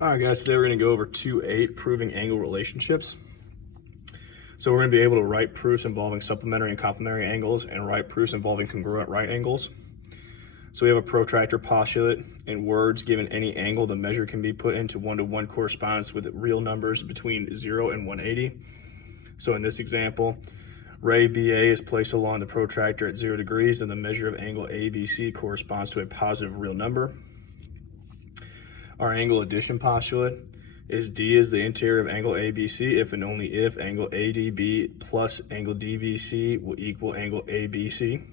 All right, guys, today we're going to go over 2.8, proving angle relationships. So we're going to be able to write proofs involving supplementary and complementary angles and write proofs involving congruent right angles. So we have a protractor postulate. In words, given any angle, the measure can be put into one-to-one correspondence with real numbers between 0 and 180. So in this example, ray BA is placed along the protractor at 0 degrees, and the measure of angle ABC corresponds to a positive real number. Our angle addition postulate is D is the interior of angle ABC if and only if angle ADB plus angle DBC will equal angle ABC.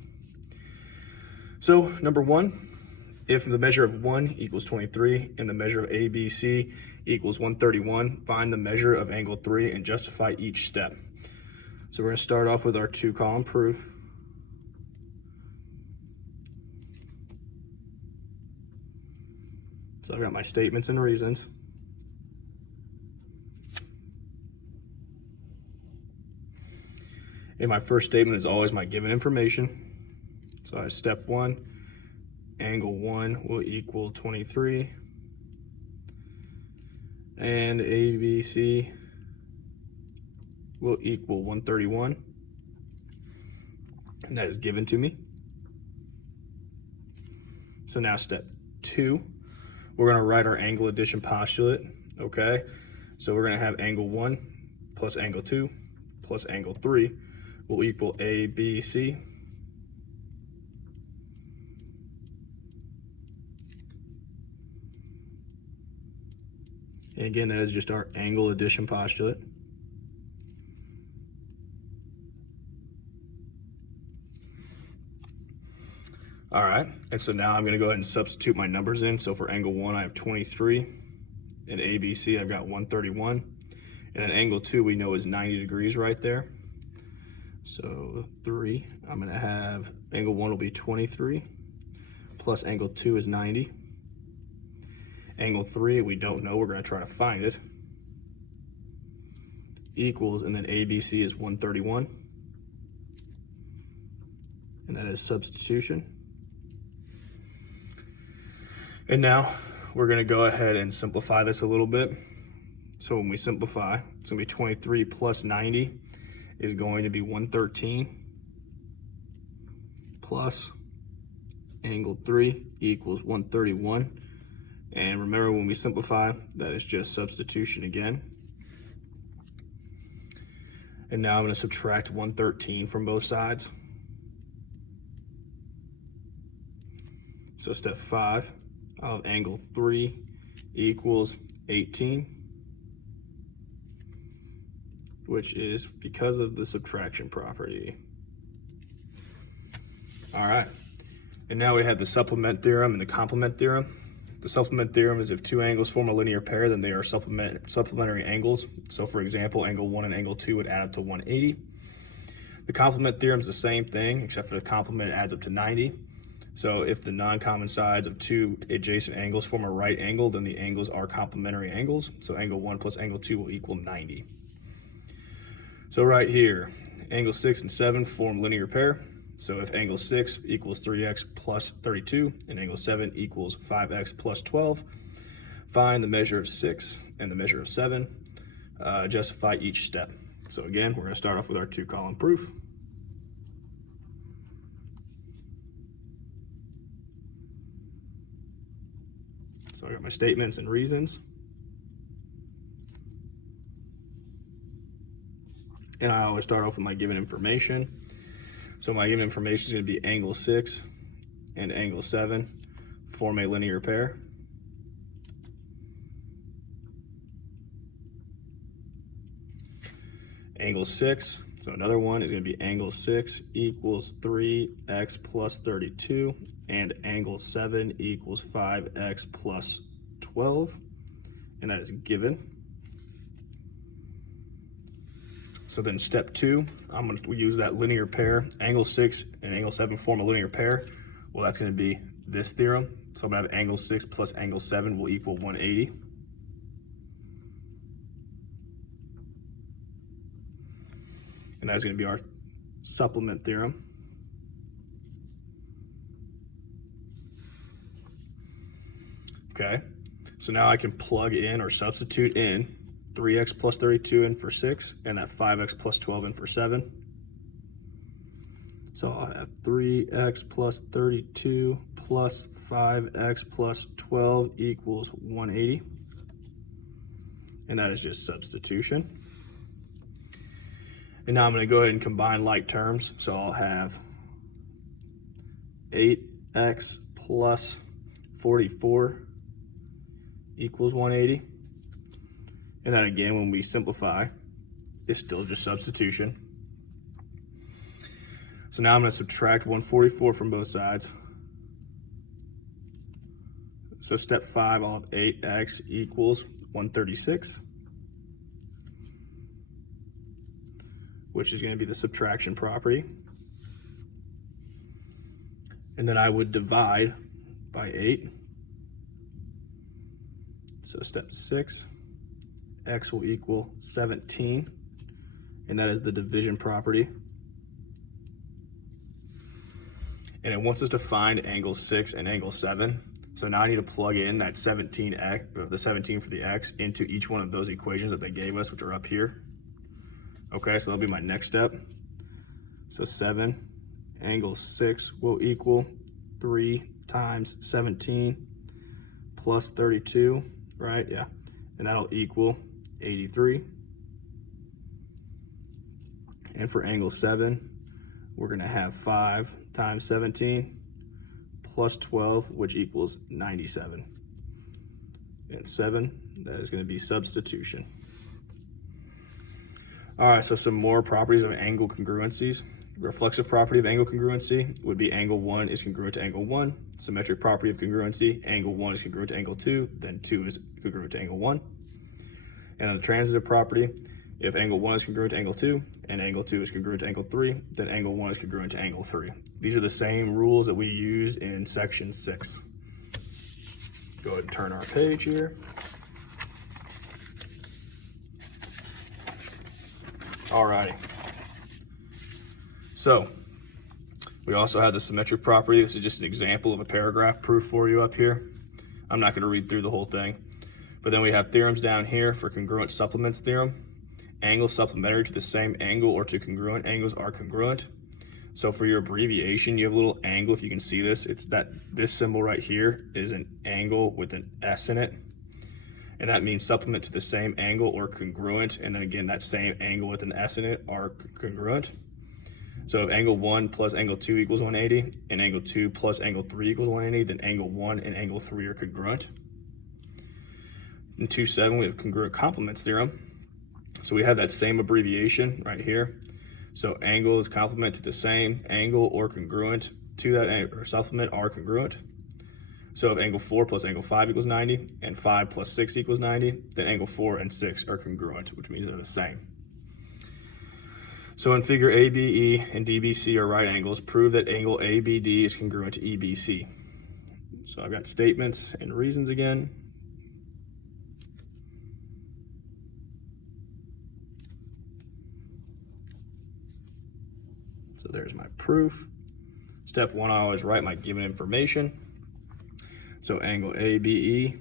So number one, if the measure of 1 equals 23 and the measure of ABC equals 131, find the measure of angle 3 and justify each step. So we're going to start off with our two-column proof. So I've got my statements and reasons. And my first statement is always my given information. So I have step 1, angle 1 will equal 23, and ABC will equal 131, and that is given to me. So now step 2, we're going to write our angle addition postulate, okay? So we're going to have angle 1 plus angle 2 plus angle 3 will equal ABC. And again, that is just our angle addition postulate. All right, and so now I'm going to go ahead and substitute my numbers in. So for angle 1, I have 23, and ABC, I've got 131, and then angle 2 we know is 90 degrees right there. So 3, I'm going to have angle 1 will be 23, plus angle 2 is 90. Angle 3, we don't know, we're going to try to find it, equals, and then ABC is 131, and that is substitution. And now we're going to go ahead and simplify this a little bit. So when we simplify, it's going to be 23 plus 90 is going to be 113 plus angle 3 equals 131. And remember, when we simplify, that is just substitution again. And now I'm going to subtract 113 from both sides. So step 5 of angle 3 equals 18, which is because of the subtraction property. All right, and now we have the supplement theorem and the complement theorem. The supplement theorem is if two angles form a linear pair, then they are supplementary angles. So for example, angle 1 and angle 2 would add up to 180. The complement theorem is the same thing, except for the complement adds up to 90. So if the non-common sides of two adjacent angles form a right angle, then the angles are complementary angles. So angle 1 plus angle 2 will equal 90. So right here, angle 6 and 7 form linear pair. So if angle 6 equals 3x plus 32 and angle 7 equals 5x plus 12, find the measure of 6 and the measure of 7, justify each step. So again, we're going to start off with our two-column proof. So I got my statements and reasons. And I always start off with my given information. So my given information is going to be angle 6 and angle 7 form a linear pair. Angle 6, so another one is going to be angle 6 equals 3x plus 32, and angle 7 equals 5x plus 12, and that is given. So then step 2, I'm going to use that linear pair. Angle 6 and angle 7 form a linear pair. Well, that's going to be this theorem. So I'm going to have angle 6 plus angle 7 will equal 180. And that's going to be our supplement theorem. Okay, So now I can plug in or substitute in 3x plus 32 in for 6 and that 5x plus 12 in for 7. So I'll have 3x plus 32 plus 5x plus 12 equals 180. And that is just substitution. And now I'm going to go ahead and combine like terms. So I'll have 8x plus 44 equals 180. And then again, when we simplify, it's still just substitution. So now I'm going to subtract 144 from both sides. So step 5, I'll have 8x equals 136, which is going to be the subtraction property. And then I would divide by 8. So step 6, x will equal 17, and that is the division property. And it wants us to find angle 6 and angle 7. So now I need to plug in that 17x, or the 17 for the x, into each one of those equations that they gave us, which are up here. Okay, so that'll be my next step. So 7, angle 6 will equal 3 times 17 plus 32, right? Yeah, and that'll equal 83. And for angle 7, we're gonna have 5 times 17 plus 12, which equals 97. And 7, that is gonna be substitution. All right, so some more properties of angle congruencies. Reflexive property of angle congruency would be angle 1 is congruent to angle 1. Symmetric property of congruency, angle 1 is congruent to angle 2, then 2 is congruent to angle 1. And on the transitive property, if angle 1 is congruent to angle 2 and angle 2 is congruent to angle 3, then angle 1 is congruent to angle 3. These are the same rules that we used in section 6. Go ahead and turn our page here. Alrighty. So we also have the symmetric property. This is just an example of a paragraph proof for you up here. I'm not going to read through the whole thing. But then we have theorems down here for congruent supplements theorem. Angles supplementary to the same angle or to congruent angles are congruent. So for your abbreviation, you have a little angle. If you can see this, it's that this symbol right here is an angle with an S in it. And that means supplement to the same angle or congruent. And then again, that same angle with an S in it are congruent. So if angle 1 plus angle 2 equals 180, and angle 2 plus angle 3 equals 180, then angle 1 and angle 3 are congruent. In 2.7, we have congruent complements theorem. So we have that same abbreviation right here. So angle is complement to the same angle or congruent to that angle, or supplement are congruent. So if angle 4 plus angle 5 equals 90, and 5 plus 6 equals 90, then angle 4 and 6 are congruent, which means they're the same. So in figure ABE and DBC are right angles, prove that angle ABD is congruent to EBC. So I've got statements and reasons again. So there's my proof. Step 1, I always write my given information. So angle ABE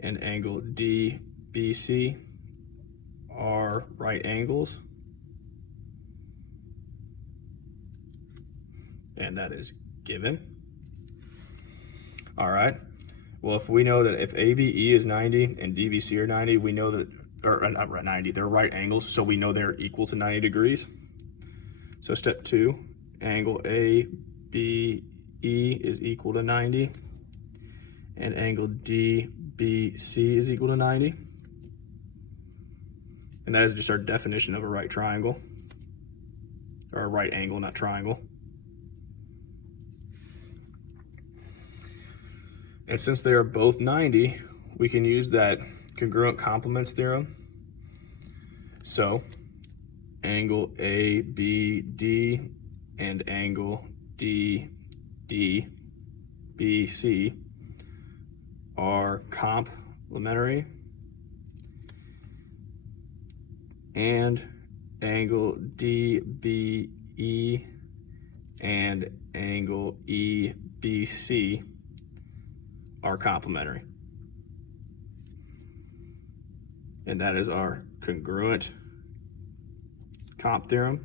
and angle DBC are right angles. And that is given. All right. Well, if we know that if ABE is 90 and DBC are 90, we know that, or not 90, they're right angles, so we know they're equal to 90 degrees. So step 2, angle ABE is equal to 90, and angle DBC is equal to 90. And that is just our definition of a right triangle, or a right angle, not triangle. And since they are both 90, we can use that congruent complements theorem. So angle ABD and angle DBC are complementary, and angle DBE and angle EBC are complementary. And that is our congruent comp theorem.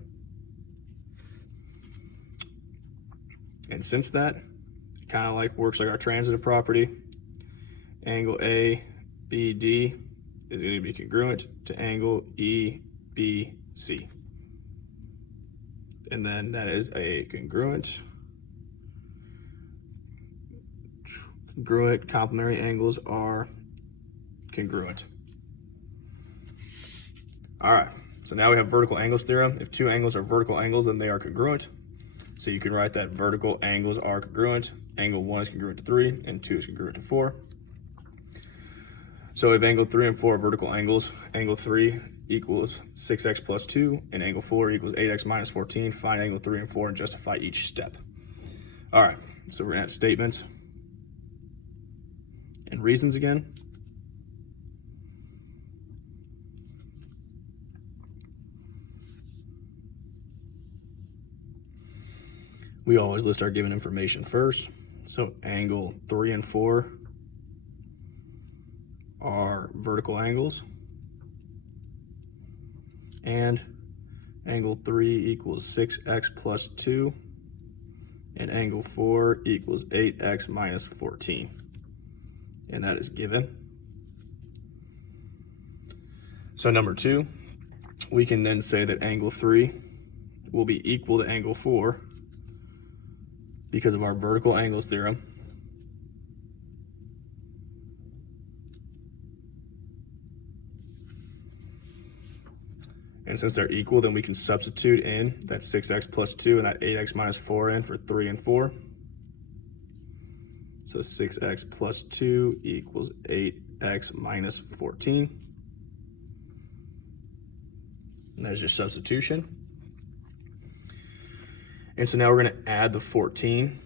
And since that kind of like works like our transitive property, angle ABD is going to be congruent to angle EBC. And then that is a congruent complementary angles are congruent. All right, so now we have vertical angles theorem. If two angles are vertical angles, then they are congruent. So you can write that vertical angles are congruent. Angle 1 is congruent to 3, and 2 is congruent to 4. So if angle 3 and 4 are vertical angles, angle 3 equals 6x plus 2, and angle 4 equals 8x minus 14. Find angle 3 and 4 and justify each step. All right, so we're gonna add statements and reasons again. We always list our given information first. So angle 3 and 4 are vertical angles. And angle 3 equals 6x plus 2. And angle 4 equals 8x minus 14. And that is given. So number 2, we can then say that angle 3 will be equal to angle 4 because of our vertical angles theorem. And since they're equal, then we can substitute in that 6x plus 2 and that 8x minus 4 in for 3 and 4. So 6x plus 2 equals 8x minus 14. And there's your substitution. And so now we're going to add the 14.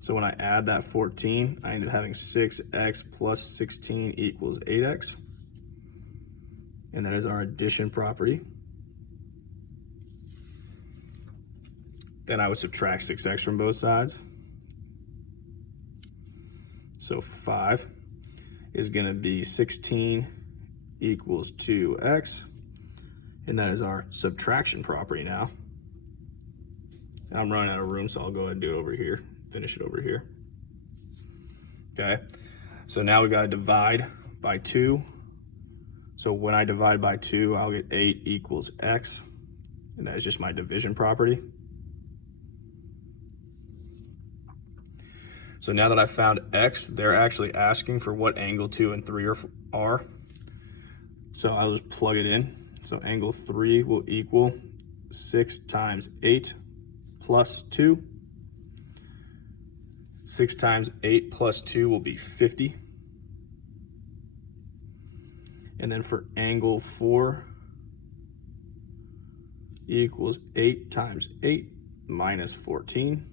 So when I add that 14, I end up having 6x plus 16 equals 8x. And that is our addition property. Then I would subtract 6x from both sides. So 5 is going to be 16 equals 2x. And that is our subtraction property now. And I'm running out of room, so I'll go ahead and do it over here. Finish it over here. Okay, so now we got to divide by 2. So when I divide by 2, I'll get 8 equals x. And that is just my division property. So now that I found x, they're actually asking for what angle 2 and 3 are. So I'll just plug it in. So angle 3 will equal 6 times 8 plus 2. 6 times 8 plus 2 will be 50. And then for angle 4 equals 8 times 8 minus 14.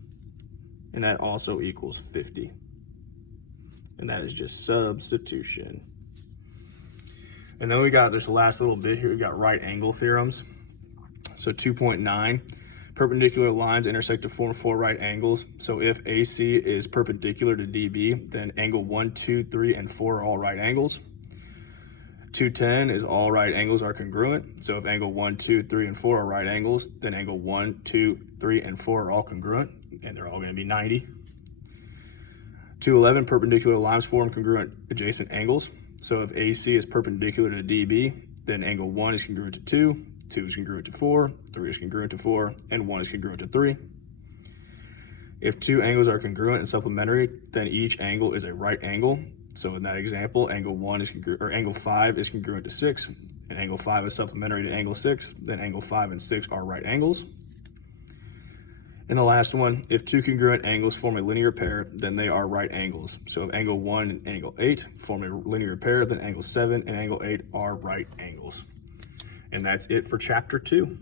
And that also equals 50. And that is just substitution. And then we got this last little bit here. We got right angle theorems. So 2.9, perpendicular lines intersect to form 4 right angles. So if AC is perpendicular to DB, then angle 1, 2, 3, and 4 are all right angles. 210 is all right angles are congruent. So if angle 1, 2, 3, and 4 are right angles, then angle 1, 2, 3, and 4 are all congruent, and they're all going to be 90. 211, perpendicular lines form congruent adjacent angles. So if AC is perpendicular to DB, then angle 1 is congruent to 2, 2 is congruent to 4, 3 is congruent to 4, and 1 is congruent to 3. If 2 angles are congruent and supplementary, then each angle is a right angle. So in that example, angle 1 is angle 5 is congruent to 6, and angle 5 is supplementary to angle 6, then angle 5 and 6 are right angles. And the last one, if 2 congruent angles form a linear pair, then they are right angles. So if angle 1 and angle 8 form a linear pair, then angle 7 and angle 8 are right angles. And that's it for chapter 2.